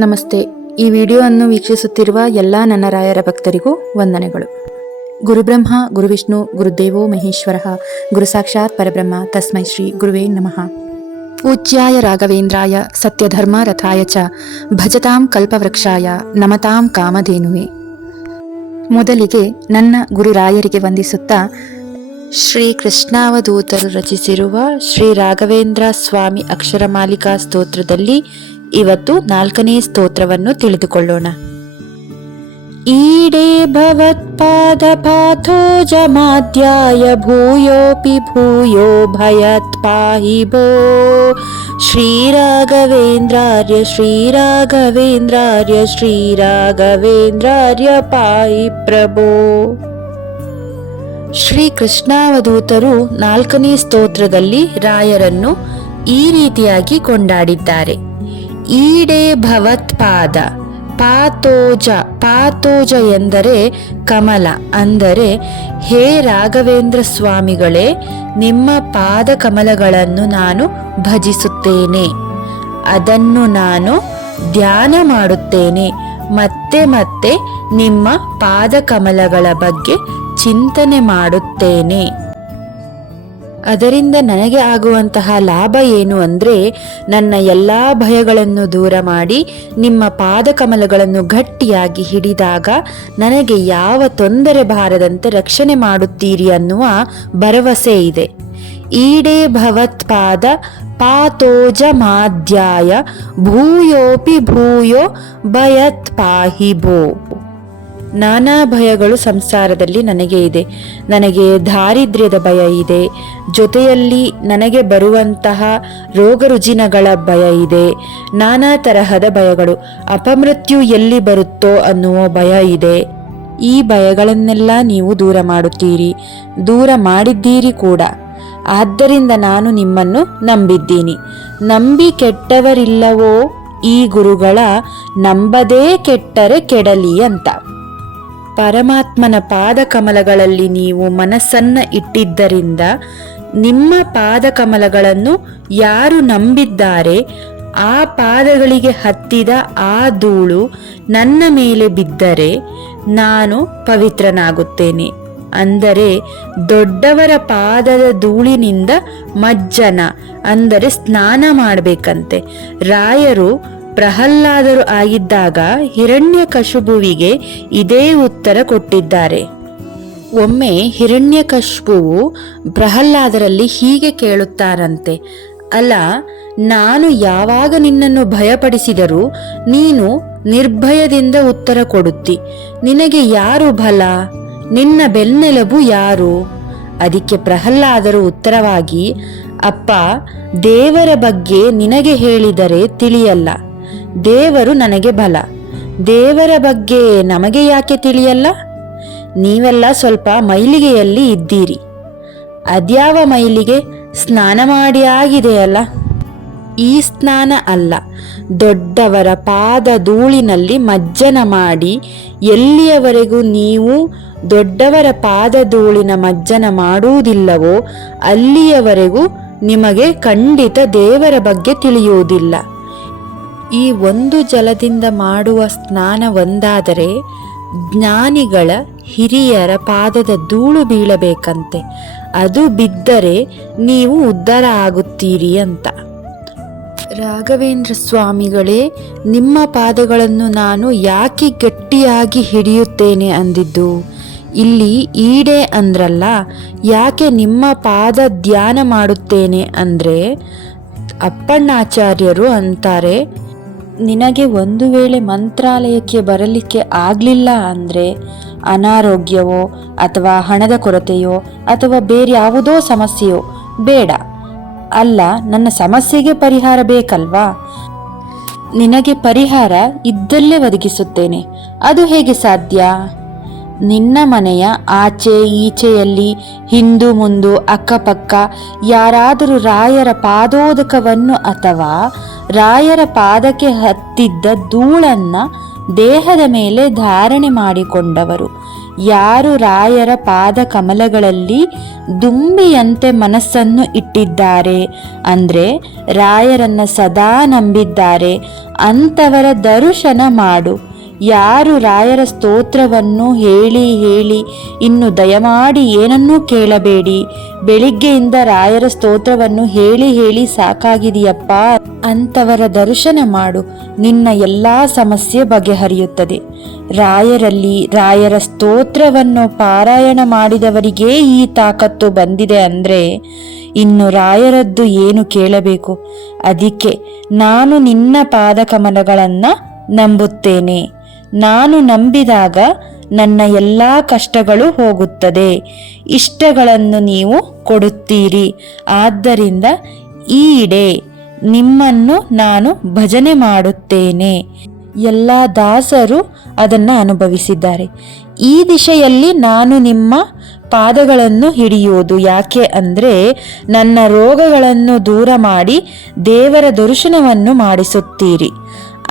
ನಮಸ್ತೆ. ಈ ವಿಡಿಯೋವನ್ನು ವೀಕ್ಷಿಸುತ್ತಿರುವ ಎಲ್ಲ ನನ್ನ ರಾಯರ ಭಕ್ತರಿಗೂ ವಂದನೆಗಳು. ಗುರುಬ್ರಹ್ಮ ಗುರುವಿಷ್ಣು ಗುರುದೇವೋ ಮಹೇಶ್ವರ ಗುರು ಸಾಕ್ಷಾತ್ ಪರಬ್ರಹ್ಮ ತಸ್ಮೈ ಶ್ರೀ ಗುರುವೇ ನಮಃ. ಪೂಜ್ಯಾಯ ರಾಘವೇಂದ್ರಾಯ ಸತ್ಯಧರ್ಮ ರಥಾಯ ಚ ಭಜತಾಂ ಕಲ್ಪವೃಕ್ಷಾಯ ನಮತಾಂ ಕಾಮಧೇನುವೆ. ಮೊದಲಿಗೆ ನನ್ನ ಗುರುರಾಯರಿಗೆ ವಂದಿಸುತ್ತಾ ಶ್ರೀ ಕೃಷ್ಣಾವಧೂತರು ರಚಿಸಿರುವ ಶ್ರೀ ರಾಘವೇಂದ್ರ ಸ್ವಾಮಿ ಅಕ್ಷರಮಾಲಿಕಾ ಸ್ತೋತ್ರದಲ್ಲಿ ಇವತ್ತು 4ನೇ ಸ್ತೋತ್ರವನ್ನು ತಿಳಿದುಕೊಳ್ಳೋಣ. ಈಡೇ ಭವತ್ಪಾದ ಪಾಥೋಜಮಾಧ್ಯಾಯ ಭೂಯೋಪಿ ಭೂಯೋ ಭಯತ್ ಪಾಹಿ ಭೋ ಶ್ರೀರಾಘವೇಂದ್ರಾರ್ಯ ಶ್ರೀರಾಘವೇಂದ್ರಾರ್ಯ ಶ್ರೀರಾಘವೇಂದ್ರಾರ್ಯ ಪಾಹಿ ಪ್ರಭೋ. ಶ್ರೀ ಕೃಷ್ಣಾವಧೂತರು 4ನೇ ಸ್ತೋತ್ರದಲ್ಲಿ ರಾಯರನ್ನು ಈ ರೀತಿಯಾಗಿ ಕೊಂಡಾಡಿದ್ದಾರೆ. ಈಡೇ ಭವತ್ಪಾದ ಪಾತೋಜ. ಪಾತೋಜ ಎಂದರೆ ಕಮಲ, ಅಂದರೆ ಹೇ ರಾಘವೇಂದ್ರ ಸ್ವಾಮಿಗಳೇ, ನಿಮ್ಮ ಪಾದ ಕಮಲಗಳನ್ನು ನಾನು ಭಜಿಸುತ್ತೇನೆ, ಅದನ್ನು ನಾನು ಧ್ಯಾನ ಮಾಡುತ್ತೇನೆ, ಮತ್ತೆ ಮತ್ತೆ ನಿಮ್ಮ ಪಾದ ಕಮಲಗಳ ಬಗ್ಗೆ ಚಿಂತನೆ ಮಾಡುತ್ತೇನೆ. ಅದರಿಂದ ನನಗೆ ಆಗುವಂತಹ ಲಾಭ ಏನು ಅಂದರೆ, ನನ್ನ ಎಲ್ಲ ಭಯಗಳನ್ನು ದೂರ ಮಾಡಿ ನಿಮ್ಮ ಪಾದಕಮಲಗಳನ್ನು ಗಟ್ಟಿಯಾಗಿ ಹಿಡಿದಾಗ ನನಗೆ ಯಾವ ತೊಂದರೆ ಬಾರದಂತೆ ರಕ್ಷಣೆ ಮಾಡುತ್ತೀರಿ ಅನ್ನುವ ಭರವಸೆ ಇದೆ. ಈಡೇ ಭವತ್ಪಾದ ಪಾತೋಜ ಮಾಧ್ಯಾಯ ಭೂಯೋಪಿ ಭೂಯೋ ಭಯತ್ ಪಾಹಿ ಭೋ. ನಾನಾ ಭಯಗಳು ಸಂಸಾರದಲ್ಲಿ ನನಗೆ ಇದೆ. ನನಗೆ ದಾರಿದ್ರ್ಯದ ಭಯ ಇದೆ, ಜೊತೆಯಲ್ಲಿ ನನಗೆ ಬರುವಂತಹ ರೋಗ ರುಜಿನಗಳ ಭಯ ಇದೆ, ನಾನಾ ತರಹದ ಭಯಗಳು, ಅಪಮೃತ್ಯು ಎಲ್ಲಿ ಬರುತ್ತೋ ಅನ್ನುವ ಭಯ ಇದೆ. ಈ ಭಯಗಳನ್ನೆಲ್ಲ ನೀವು ದೂರ ಮಾಡುತ್ತೀರಿ, ದೂರ ಮಾಡಿದ್ದೀರಿ ಕೂಡ. ಆದ್ದರಿಂದ ನಾನು ನಿಮ್ಮನ್ನು ನಂಬಿದ್ದೀನಿ. ನಂಬಿ ಕೆಟ್ಟವರಿಲ್ಲವೋ ಈ ಗುರುಗಳ, ನಂಬದೇ ಕೆಟ್ಟರೆ ಕೆಡಲಿ ಅಂತ. ಪರಮಾತ್ಮನ ಪಾದಕಮಲಗಳಲ್ಲಿ ನೀವು ಮನಸ್ಸನ್ನ ಇಟ್ಟಿದ್ದರಿಂದ ನಿಮ್ಮ ಪಾದಕಮಲಗಳನ್ನು ಯಾರು ನಂಬಿದ್ದಾರೆ, ಆ ಪಾದಗಳಿಗೆ ಹತ್ತಿದ ಆ ಧೂಳು ನನ್ನ ಮೇಲೆ ಬಿದ್ದರೆ ನಾನು ಪವಿತ್ರನಾಗುತ್ತೇನೆ. ಅಂದರೆ ದೊಡ್ಡವರ ಪಾದದ ಧೂಳಿನಿಂದ ಮಜ್ಜನ, ಅಂದರೆ ಸ್ನಾನ ಮಾಡಬೇಕಂತೆ. ರಾಯರು ಪ್ರಹ್ಲಾದರು ಆಗಿದ್ದಾಗ ಹಿರಣ್ಯಕಶಿಪುವಿಗೆ ಇದೇ ಉತ್ತರ ಕೊಟ್ಟಿದ್ದಾರೆ. ಒಮ್ಮೆ ಹಿರಣ್ಯಕಶಿಪುವು ಪ್ರಹ್ಲಾದರಲ್ಲಿ ಹೀಗೆ ಕೇಳುತ್ತಾರಂತೆ, ಅಲ್ಲ, ನಾನು ಯಾವಾಗ ನಿನ್ನನ್ನು ಭಯಪಡಿಸಿದರೂ ನೀನು ನಿರ್ಭಯದಿಂದ ಉತ್ತರ ಕೊಡುತ್ತಿ, ನಿನಗೆ ಯಾರು ಬಲ, ನಿನ್ನ ಬೆನ್ನೆಲುಬು ಯಾರು? ಅದಕ್ಕೆ ಪ್ರಹ್ಲಾದರು ಉತ್ತರವಾಗಿ, ಅಪ್ಪ, ದೇವರ ಬಗ್ಗೆ ನಿನಗೆ ಹೇಳಿದರೆ ತಿಳಿಯಲ್ಲ, ದೇವರು ನನಗೆ ಬಲ, ದೇವರ ಬಗ್ಗೆ ನಮಗೆ ಯಾಕೆ ತಿಳಿಯಲ್ಲ? ನೀವೆಲ್ಲ ಸ್ವಲ್ಪ ಮೈಲಿಗೆಯಲ್ಲಿ ಇದ್ದೀರಿ. ಅದ್ಯಾವ ಮೈಲಿಗೆ? ಸ್ನಾನ ಮಾಡಿ ಆಗಿದೆಯಲ್ಲ. ಈ ಸ್ನಾನ ಅಲ್ಲ, ದೊಡ್ಡವರ ಪಾದ ಧೂಳಿನಲ್ಲಿ ಮಜ್ಜನ ಮಾಡಿ. ಎಲ್ಲಿಯವರೆಗೂ ನೀವು ದೊಡ್ಡವರ ಪಾದ ಧೂಳಿನ ಮಜ್ಜನ ಮಾಡುವುದಿಲ್ಲವೋ ಅಲ್ಲಿಯವರೆಗೂ ನಿಮಗೆ ಖಂಡಿತ ದೇವರ ಬಗ್ಗೆ ತಿಳಿಯುವುದಿಲ್ಲ. ಈ ಒಂದು ಜಲದಿಂದ ಮಾಡುವ ಸ್ನಾನ ಒಂದಾದರೆ ಜ್ಞಾನಿಗಳ ಹಿರಿಯರ ಪಾದದ ಧೂಳು ಬೀಳಬೇಕಂತೆ, ಅದು ಬಿದ್ದರೆ ನೀವು ಉದ್ಧಾರ ಆಗುತ್ತೀರಿ ಅಂತ. ರಾಘವೇಂದ್ರ ಸ್ವಾಮಿಗಳೇ, ನಿಮ್ಮ ಪಾದಗಳನ್ನು ನಾನು ಯಾಕೆ ಗಟ್ಟಿಯಾಗಿ ಹಿಡಿಯುತ್ತೇನೆ ಅಂದಿದ್ದು? ಇಲ್ಲಿ ಈಡೇ ಅಂದ್ರಲ್ಲ, ಯಾಕೆ ನಿಮ್ಮ ಪಾದ ಧ್ಯಾನ ಮಾಡುತ್ತೇನೆ ಅಂದರೆ, ಅಪ್ಪಣ್ಣಾಚಾರ್ಯರು ಅಂತಾರೆ, ನಿನಗೆ ಒಂದು ವೇಳೆ ಮಂತ್ರಾಲಯಕ್ಕೆ ಬರಲಿಕ್ಕೆ ಆಗಲಿಲ್ಲ ಅಂದರೆ ಅನಾರೋಗ್ಯವೋ ಅಥವಾ ಹಣದ ಕೊರತೆಯೋ ಅಥವಾ ಬೇರೆ ಯಾವುದೋ ಸಮಸ್ಯೆಯೋ ಬೇಡ, ಅಲ್ಲ, ನನ್ನ ಸಮಸ್ಯೆಗೆ ಪರಿಹಾರ ಬೇಕಲ್ವಾ? ನಿನಗೆ ಪರಿಹಾರ ಇದ್ದಲ್ಲೇ ಒದಗಿಸುತ್ತೇನೆ. ಅದು ಹೇಗೆ ಸಾಧ್ಯ? ನಿನ್ನ ಮನೆಯ ಆಚೆ ಈಚೆಯಲ್ಲಿ ಹಿಂದು ಮುಂದು ಅಕ್ಕಪಕ್ಕ ಯಾರಾದರೂ ರಾಯರ ಪಾದೋದಕವನ್ನು ಅಥವಾ ರಾಯರ ಪಾದಕ್ಕೆ ಹತ್ತಿದ್ದ ಧೂಳನ್ನ ದೇಹದ ಮೇಲೆ ಧಾರಣೆ ಮಾಡಿಕೊಂಡವರು ಯಾರು ರಾಯರ ಪಾದ ಕಮಲಗಳಲ್ಲಿ ದುಂಬಿಯಂತೆ ಮನಸ್ಸನ್ನು ಇಟ್ಟಿದ್ದಾರೆ ಅಂದರೆ ರಾಯರನ್ನ ಸದಾ ನಂಬಿದ್ದಾರೆ ಅಂಥವರ ದರ್ಶನ ಮಾಡು. ಯಾರು ರಾಯರ ಸ್ತೋತ್ರವನ್ನು ಹೇಳಿ ಇನ್ನು ದಯಮಾಡಿ ಏನನ್ನೂ ಕೇಳಬೇಡಿ, ಬೆಳಿಗ್ಗೆಯಿಂದ ರಾಯರ ಸ್ತೋತ್ರವನ್ನು ಹೇಳಿ ಸಾಕಾಗಿದೆಯಪ್ಪ ಅಂಥವರ ದರ್ಶನ ಮಾಡು, ನಿನ್ನ ಎಲ್ಲ ಸಮಸ್ಯೆ ಬಗೆಹರಿಯುತ್ತದೆ. ರಾಯರ ಸ್ತೋತ್ರವನ್ನು ಪಾರಾಯಣ ಮಾಡಿದವರಿಗೇ ಈ ತಾಕತ್ತು ಬಂದಿದೆ ಅಂದರೆ ಇನ್ನು ರಾಯರದ್ದು ಏನು ಕೇಳಬೇಕು. ಅದಕ್ಕೆ ನಾನು ನಿನ್ನ ಪಾದಕಮಲಗಳನ್ನು ನಂಬುತ್ತೇನೆ. ನಾನು ನಂಬಿದಾಗ ನನ್ನ ಎಲ್ಲ ಕಷ್ಟಗಳು ಹೋಗುತ್ತದೆ, ಇಷ್ಟಗಳನ್ನು ನೀವು ಕೊಡುತ್ತೀರಿ. ಆದ್ದರಿಂದ ಈಡೆ ನಿಮ್ಮನ್ನು ನಾನು ಭಜನೆ ಮಾಡುತ್ತೇನೆ. ಎಲ್ಲ ದಾಸರು ಅದನ್ನು ಅನುಭವಿಸಿದ್ದಾರೆ. ಈ ದಿಶೆಯಲ್ಲಿ ನಾನು ನಿಮ್ಮ ಪಾದಗಳನ್ನು ಹಿಡಿಯುವುದು ಯಾಕೆ ಅಂದರೆ ನನ್ನ ರೋಗಗಳನ್ನು ದೂರ ಮಾಡಿ ದೇವರ ದರ್ಶನವನ್ನು ಮಾಡಿಸುತ್ತೀರಿ.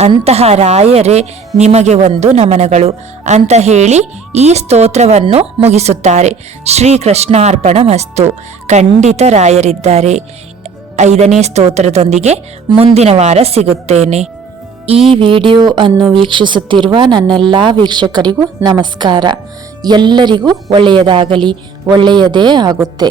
ಅಂತಹ ರಾಯರೇ ನಿಮಗೆ ಒಂದು ನಮನಗಳು ಅಂತ ಹೇಳಿ ಈ ಸ್ತೋತ್ರವನ್ನು ಮುಗಿಸುತ್ತಾರೆ. ಶ್ರೀಕೃಷ್ಣಾರ್ಪಣಮಸ್ತು. ಖಂಡಿತ ರಾಯರಿದ್ದಾರೆ. 5ನೇ ಸ್ತೋತ್ರದೊಂದಿಗೆ ಮುಂದಿನ ವಾರ ಸಿಗುತ್ತೇನೆ. ಈ ವಿಡಿಯೋ ಅನ್ನು ವೀಕ್ಷಿಸುತ್ತಿರುವ ನನ್ನೆಲ್ಲ ವೀಕ್ಷಕರಿಗೂ ನಮಸ್ಕಾರ. ಎಲ್ಲರಿಗೂ ಒಳ್ಳೆಯದಾಗಲಿ, ಒಳ್ಳೆಯದೇ ಆಗುತ್ತೆ.